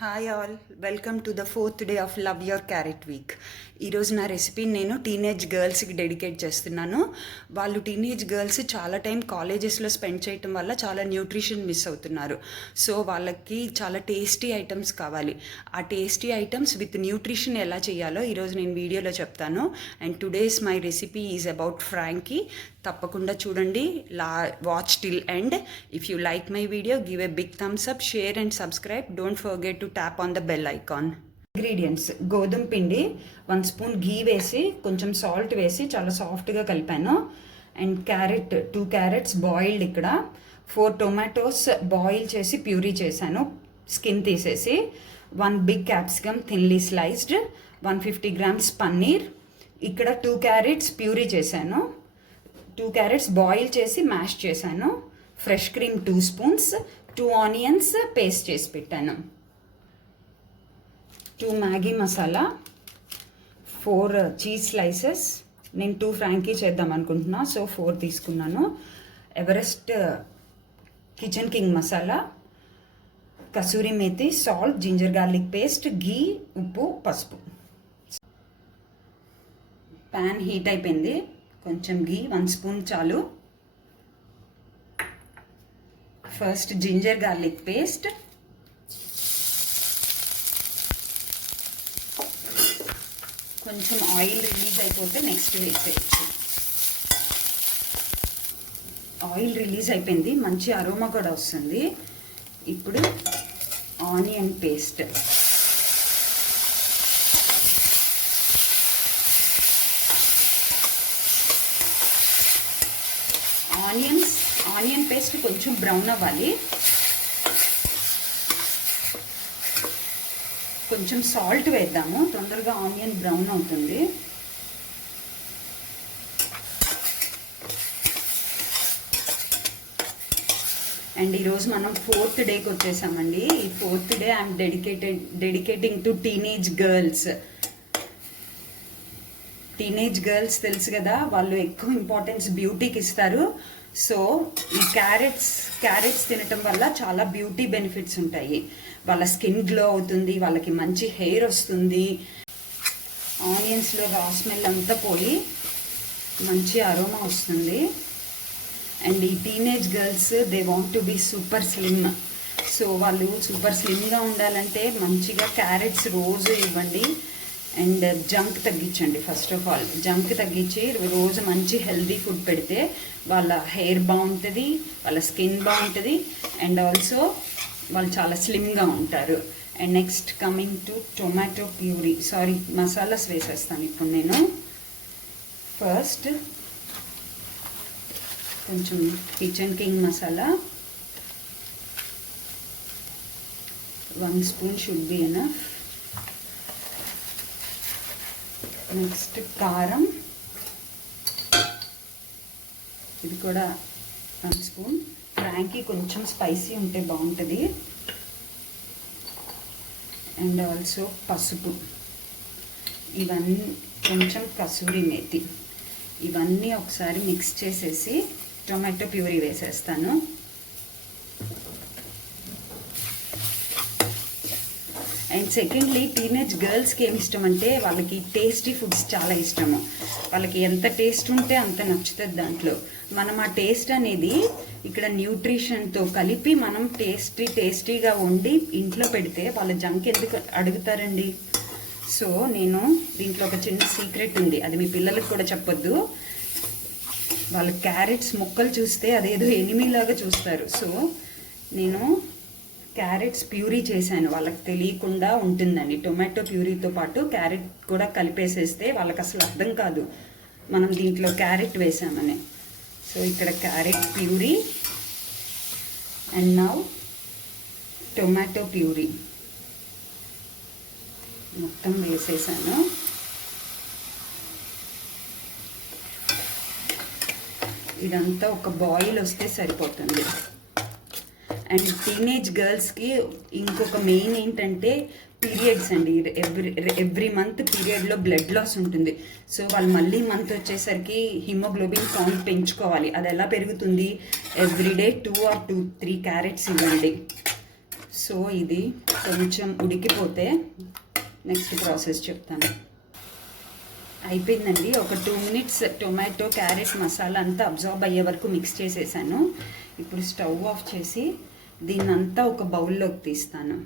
Hi all, welcome to the 4th day of love your carrot week. ఈరోజు నా రెసిపీని నేను టీనేజ్ గర్ల్స్కి డెడికేట్ చేస్తున్నాను. వాళ్ళు టీనేజ్ గర్ల్స్ చాలా టైం కాలేజెస్లో స్పెండ్ చేయటం వల్ల చాలా న్యూట్రిషన్ మిస్ అవుతున్నారు. సో వాళ్ళకి చాలా టేస్టీ ఐటమ్స్ కావాలి. ఆ టేస్టీ ఐటమ్స్ విత్ న్యూట్రిషన్ ఎలా చేయాలో ఈరోజు నేను వీడియోలో చెప్తాను. And today's my recipe is about frankie. తప్పకుండా చూడండి, watch till end. If you like my video, give a big thumbs up, share and subscribe. Don't forget to tap on the bell icon. Ingredients: గోధుమ పిండి 1 spoon, ఘీ వేసి కొంచెం salt వేసి చాలా సాఫ్ట్గా కలిపాను. అండ్ క్యారెట్ 2 క్యారెట్స్ బాయిల్డ్, ఇక్కడ 4 tomatoes boil చేసి ప్యూరీ చేశాను స్కిన్ తీసేసి, 1 big capsicum thinly sliced, 150 grams paneer, ఇక్కడ 2 క్యారెట్స్ ప్యూరీ చేశాను, 2 క్యారెట్స్ బాయిల్ చేసి మ్యాష్ చేశాను, fresh cream 2 spoons, 2 onions paste చేసి పెట్టాను, 2 మ్యాగీ మసాలా, 4 చీజ్ స్లైసెస్. నేను 2 ఫ్రాంకీ చేద్దాం అనుకుంటున్నా, సో 4 తీసుకున్నాను. Everest kitchen king masala, kasuri methi, salt, ginger garlic paste, ghee, ఉప్పు, పసుపు. ప్యాన్ హీట్ అయిపోయింది, కొంచెం ఘీ 1 స్పూన్ చాలు. ఫస్ట్ జింజర్ గార్లిక్ పేస్ట్, కొంచెం ఆయిల్ రిలీజ్ అయిపోతే నెక్స్ట్ వేసేయచ్చు. ఆయిల్ రిలీజ్ అయిపోయింది, మంచి అరోమా కూడా వస్తుంది. ఇప్పుడు ఆనియన్ పేస్ట్, ఆనియన్ పేస్ట్ కొంచెం బ్రౌన్ అవ్వాలి. కొంచెం సాల్ట్ వేద్దాము, తొందరగా ఆనియన్ బ్రౌన్ అవుతుంది. అండ్ ఈరోజు మనం 4th డేకి వచ్చేసామండి. ఈ 4th day I'm dedicating to teenage girls. Teenage girls తెలుసు కదా, వాళ్ళు ఎక్కువ ఇంపార్టెన్స్ బ్యూటీకి ఇస్తారు. సో ఈ క్యారెట్స్ తినటం వల్ల చాలా బ్యూటీ బెనిఫిట్స్ ఉంటాయి. వాళ్ళ స్కిన్ గ్లో అవుతుంది, వాళ్ళకి మంచి హెయిర్ వస్తుంది, ఆనియన్స్లో రా స్మెల్ అంతా పోయి మంచి అరోమా వస్తుంది. అండ్ ఈ teenage girls they want to be super slim. So వాళ్ళు సూపర్ స్లిమ్గా ఉండాలంటే మంచిగా క్యారెట్స్ రోజు ఇవ్వండి. అండ్ జంక్ తగ్గించండి. ఫస్ట్ ఆఫ్ ఆల్ జంక్ తగ్గించి రోజు మంచి హెల్దీ ఫుడ్ పెడితే వాళ్ళ హెయిర్ బాగుంటుంది, వాళ్ళ స్కిన్ బాగుంటుంది, అండ్ ఆల్సో వాళ్ళు చాలా స్లిమ్గా ఉంటారు. And next coming to tomato puree, masalas వేసేస్తాను ఇప్పుడు నేను. ఫస్ట్ కొంచెం kitchen king masala 1 spoon should be enough. Next కారం, ఇది కూడా 1 స్పూన్. ఫ్రాంకీ కొంచెం స్పైసీ ఉంటే బాగుంటుంది. అండ్ ఆల్సో పసుపు, ఇవన్నీ, కొంచెం కసూరి మేతి. ఇవన్నీ ఒకసారి మిక్స్ చేసేసి టొమాటో ప్యూరీ వేసేస్తాను. అండ్ సెకండ్లీ, టీనేజ్ గర్ల్స్కి ఏమి ఇష్టం అంటే వాళ్ళకి టేస్టీ ఫుడ్స్ చాలా ఇష్టము. వాళ్ళకి ఎంత టేస్ట్ ఉంటే అంత నచ్చుతుంది దాంట్లో. మనం ఆ టేస్ట్ అనేది ఇక్కడ న్యూట్రిషన్తో కలిపి మనం టేస్టీగా వండి ఇంట్లో పెడితే వాళ్ళ జంక్ ఎందుకు అడుగుతారండి. సో నేను దీంట్లో ఒక చిన్న సీక్రెట్ ఉంది, అది మీ పిల్లలకు కూడా చెప్పొద్దు. వాళ్ళ క్యారెట్స్ ముక్కలు చూస్తే అదేదో ఎనిమిలాగా చూస్తారు. సో నేను క్యారెట్స్ ప్యూరీ చేశాను, వాళ్ళకి తెలియకుండా ఉంటుందండి. టొమాటో ప్యూరీతో పాటు క్యారెట్ కూడా కలిపేసేస్తే వాళ్ళకి అసలు అర్థం కాదు మనం దీంట్లో క్యారెట్ వేసామని. సో ఇక్కడ carrot puree and now tomato puree మొత్తం వేసేసాను. ఇదంతా ఒక బాయిల్ వస్తే సరిపోతుంది. అండ్ టీనేజ్ గర్ల్స్కి ఇంకొక మెయిన్ ఏంటంటే పీరియడ్స్ అండి. ఎవ్రీ మంత్ పీరియడ్లో బ్లడ్ లాస్ ఉంటుంది. సో వాళ్ళు మళ్ళీ మంత్ వచ్చేసరికి హిమోగ్లోబిన్ కౌంట్ పెంచుకోవాలి. అది ఎలా పెరుగుతుంది? ఎవ్రీడే 2 or 3 క్యారెట్స్ ఇవ్వండి. సో ఇది కొంచెం ఉడికిపోతే నెక్స్ట్ ప్రాసెస్ చెప్తాను. అయిపోయిందండి. ఒక 2 మినిట్స్ టొమాటో క్యారెట్ మసాలా అంతా అబ్జార్బ్ అయ్యే వరకు మిక్స్ చేసేసాను. ఇప్పుడు స్టవ్ ఆఫ్ చేసి దీన్నంతా ఒక బౌల్లోకి తీస్తాను.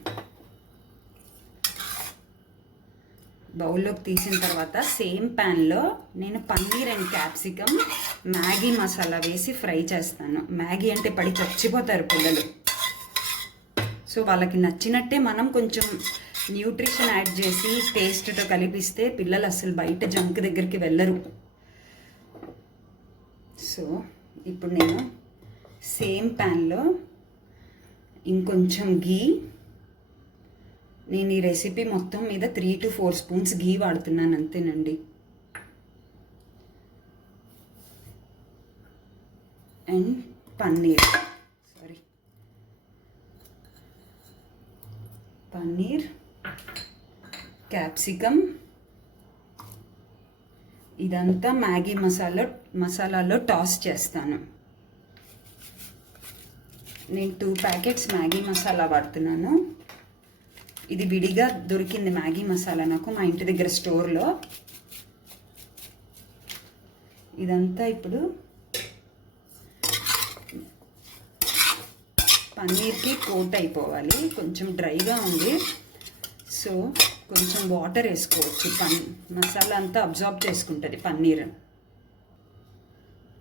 బౌల్లోకి తీసిన తర్వాత సేమ్ ప్యాన్లో నేను paneer and capsicum Maggi masala వేసి ఫ్రై చేస్తాను. మ్యాగీ అంటే పడి చచ్చిపోతారు పిల్లలు. సో వాళ్ళకి నచ్చినట్టే మనం కొంచెం న్యూట్రిషన్ యాడ్ చేసి టేస్ట్తో కలిపిస్తే పిల్లలు అసలు బయట జంక్ దగ్గరికి వెళ్ళరు. సో ఇప్పుడు నేను సేమ్ ప్యాన్లో ఇంకొంచెం గీ, నేను ఈ రెసిపీ మొత్తం మీద 3 to 4 స్పూన్స్ గీ వాడుతున్నాను అంతేనండి. అండ్ పన్నీర్ క్యాప్సికమ్ ఇదంతా మ్యాగీ మసాలాలో టాస్ చేస్తాను. నేను 2 ప్యాకెట్స్ మ్యాగీ మసాలా వాడుతున్నాను. ఇది విడిగా దొరికింది మ్యాగీ మసాలా నాకు మా ఇంటి దగ్గర స్టోర్లో. ఇదంతా ఇప్పుడు పన్నీర్కి కోట్ అయిపోవాలి. కొంచెం డ్రైగా ఉంది, సో కొంచెం వాటర్ వేసుకోవచ్చు. మసాలా అంతా అబ్జార్బ్ చేసుకుంటుంది పన్నీర్.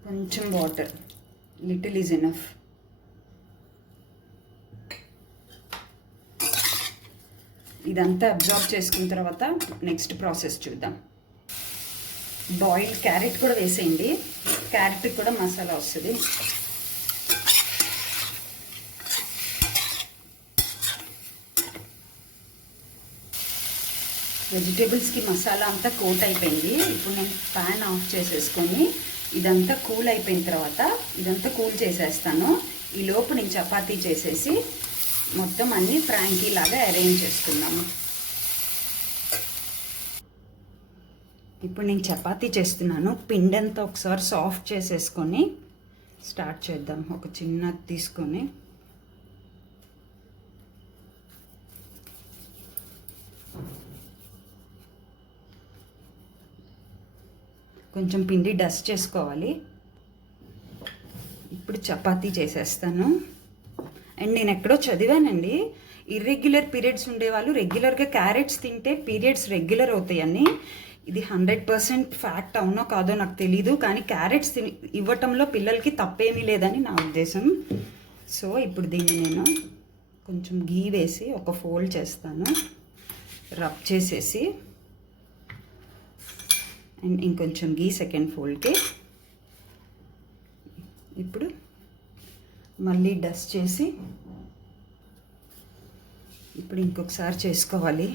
కొంచెం వాటర్, లిటిల్ ఈజ్ ఎనఫ్. ఇదంతా అబ్జార్బ్ చేసుకున్న తర్వాత నెక్స్ట్ ప్రాసెస్ చూద్దాం. బాయిల్డ్ క్యారెట్ కూడా వేసేయండి, క్యారెట్కి కూడా మసాలా వస్తుంది. వెజిటేబుల్స్కి మసాలా అంతా కోట్ అయిపోయింది. ఇప్పుడు నేను ప్యాన్ ఆఫ్ చేసేసుకొని ఇదంతా కూల్ అయిపోయిన తర్వాత ఇదంతా కూల్ చేసేస్తాను. ఈ లోపు నేను చపాతీ చేసేసి మొత్తం అన్నీ ఫ్రాంకీ లాగా అరేంజ్ చేసుకున్నాము. ఇప్పుడు నేను చపాతీ చేస్తున్నాను. పిండి అంతా ఒకసారి సాఫ్ట్ చేసేసుకొని స్టార్ట్ చేద్దాం. ఒక చిన్నది తీసుకొని కొంచెం పిండి డస్ట్ చేసుకోవాలి. ఇప్పుడు చపాతీ చేసేస్తాను. అండ్ నేను ఎక్కడో చదివానండి, ఇర్రెగ్యులర్ పీరియడ్స్ ఉండేవాళ్ళు రెగ్యులర్గా క్యారెట్స్ తింటే పీరియడ్స్ రెగ్యులర్ అవుతాయని. ఇది 100% ఫ్యాక్ట్ అవునో కాదో నాకు తెలీదు, కానీ క్యారెట్స్ ఇవ్వటంలో పిల్లలకి తప్పేమీ లేదని నా ఉద్దేశం. సో ఇప్పుడు దీన్ని నేను కొంచెం గీ వేసి ఒక ఫోల్డ్ చేస్తాను, రబ్ చేసేసి, అండ్ ఇంకొంచెం గీ సెకండ్ ఫోల్డ్కి. ఇప్పుడు మళ్ళీ డస్ట్ చేసి ఇప్పుడు ఇంకొకసారి చేసుకోవాలి.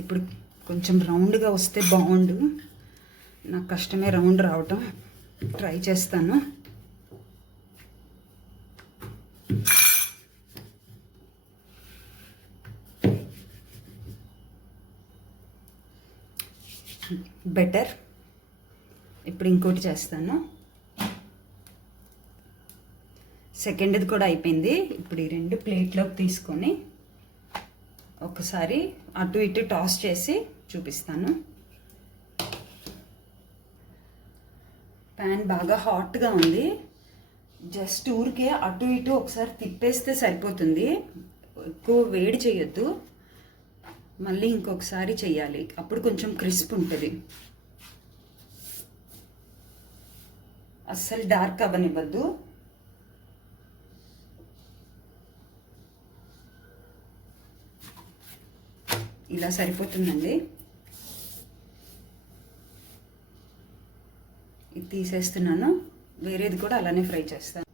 ఇప్పుడు కొంచెం రౌండ్గా వస్తే బాగుండు. నాకు కష్టమే రౌండ్ రావటం, ట్రై చేస్తాను. బెటర్. ఇప్పుడు ఇంకోటి చేస్తాను. సెకండ్ది కూడా అయిపోయింది. ఇప్పుడు ఈ 2 ప్లేట్లోకి తీసుకొని ఒకసారి అటు ఇటు టాస్ చేసి చూపిస్తాను. ప్యాన్ బాగా హాట్గా ఉంది. జస్ట్ ఊరికే అటు ఇటు ఒకసారి తిప్పేస్తే సరిపోతుంది, ఎక్కువ వేడి చేయొద్దు. మళ్ళీ ఇంకొకసారి చెయ్యాలి, అప్పుడు కొంచెం క్రిస్ప్ ఉంటుంది. అస్సలు డార్క్ అవ్వనివ్వద్దు. ఇలా సరిపోతుందండి. ఇది తీసేస్తున్నాను, వేరేది కూడా అలానే ఫ్రై చేస్తాను.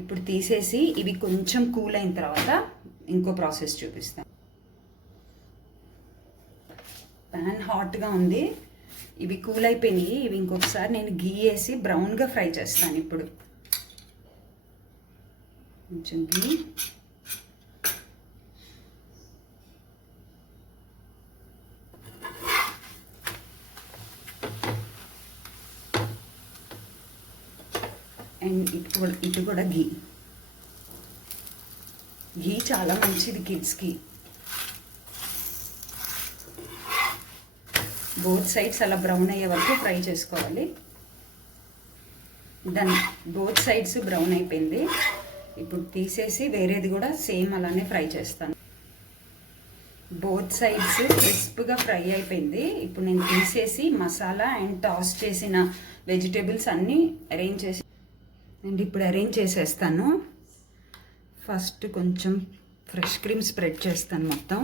ఇప్పుడు తీసేసి ఇవి కొంచెం కూల్ అయిన తర్వాత ఇంకో ప్రాసెస్ చూపిస్తాను. ప్యాన్ హాట్గా ఉంది, ఇవి కూల్ అయిపోయినాయి. ఇవి ఇంకొకసారి నేను గీ వేసి బ్రౌన్గా ఫ్రై చేస్తాను. ఇప్పుడు కొంచెం గీ, అండ్ ఇటు కూడా గీ. చాలా మంచిది కిడ్స్కి. బోత్ సైడ్స్ అలా బ్రౌన్ అయ్యే వరకు ఫ్రై చేసుకోవాలి. డన్, బోత్ సైడ్స్ బ్రౌన్ అయిపోయింది. ఇప్పుడు తీసేసి వేరేది కూడా సేమ్ అలానే ఫ్రై చేస్తాను. బోత్ సైడ్స్ క్రిస్ప్గా ఫ్రై అయిపోయింది. ఇప్పుడు నేను తీసేసి మసాలా అండ్ టాస్ చేసిన వెజిటేబుల్స్ అన్నీ అరేంజ్ చేసి అండ్ ఇప్పుడు అరేంజ్ చేసేస్తాను. ఫస్ట్ కొంచెం ఫ్రెష్ క్రీమ్ స్ప్రెడ్ చేస్తాను మొత్తం.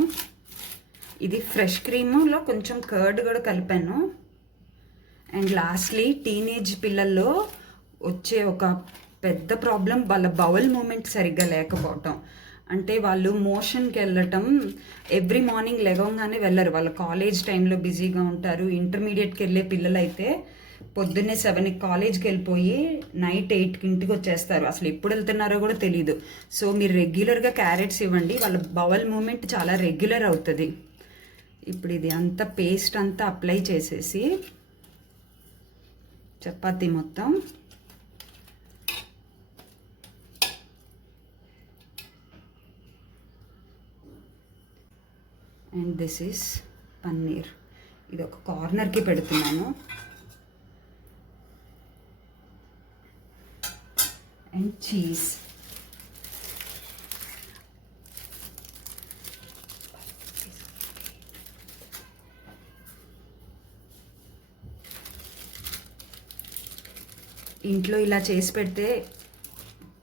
ఇది ఫ్రెష్ క్రీములో కొంచెం కర్డ్ కూడా కలిపాను. అండ్ లాస్ట్లీ టీనేజ్ పిల్లల్లో వచ్చే ఒక పెద్ద ప్రాబ్లం వాళ్ళ బౌల్ మూమెంట్ సరిగ్గా లేకపోవటం. అంటే వాళ్ళు మోషన్కి వెళ్ళటం ఎవ్రీ మార్నింగ్ లేవగానే వెళ్ళరు. వాళ్ళ కాలేజ్ టైంలో బిజీగా ఉంటారు. ఇంటర్మీడియట్కి వెళ్ళే పిల్లలు అయితే పొద్దున్నే 7కి కాలేజ్కి వెళ్ళిపోయి నైట్ 8కి ఇంటికి వచ్చేస్తారు. అసలు ఎప్పుడు వెళ్తున్నారో కూడా తెలీదు. సో మీరు రెగ్యులర్గా క్యారెట్స్ ఇవ్వండి, వాళ్ళ బౌల్ మూమెంట్ చాలా రెగ్యులర్ అవుతుంది. ఇప్పుడు ఇది అంతా పేస్ట్ అంతా అప్లై చేసేసి చపాతీ మొత్తం అండ్ దిస్ ఈస్ పన్నీర్. ఇది ఒక కార్నర్కి పెడుతున్నాను. And cheese. ఇంట్లో ఇలా చేసి పెడితే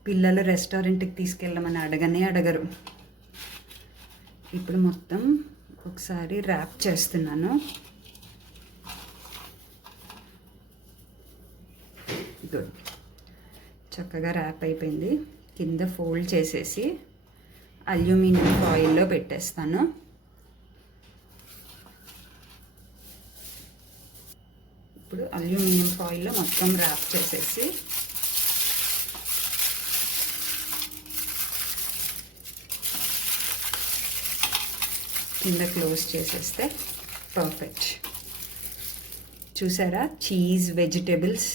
పిల్లలు రెస్టారెంట్కి తీసుకెళ్ళమని అడగరు. ఇప్పుడు మొత్తం ఒకసారి ర్యాప్ చేస్తున్నాను. గుడ్, చక్కగా ర్యాప్ అయిపోయింది. కింద ఫోల్డ్ చేసేసి అల్యూమినియం ఫాయిల్లో పెట్టేస్తాను. ఇప్పుడు అల్యూమినియం ఫాయిల్లో మొత్తం ర్యాప్ చేసేసి కింద క్లోజ్ చేసేస్తే పర్ఫెక్ట్. చూసారా, cheese, vegetables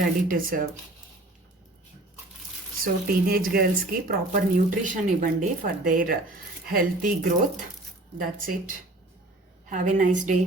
ready to serve. So teenage గర్ల్స్కి ప్రాపర్ న్యూట్రిషన్ ఇవ్వండి for their healthy growth. That's it. Have a nice day.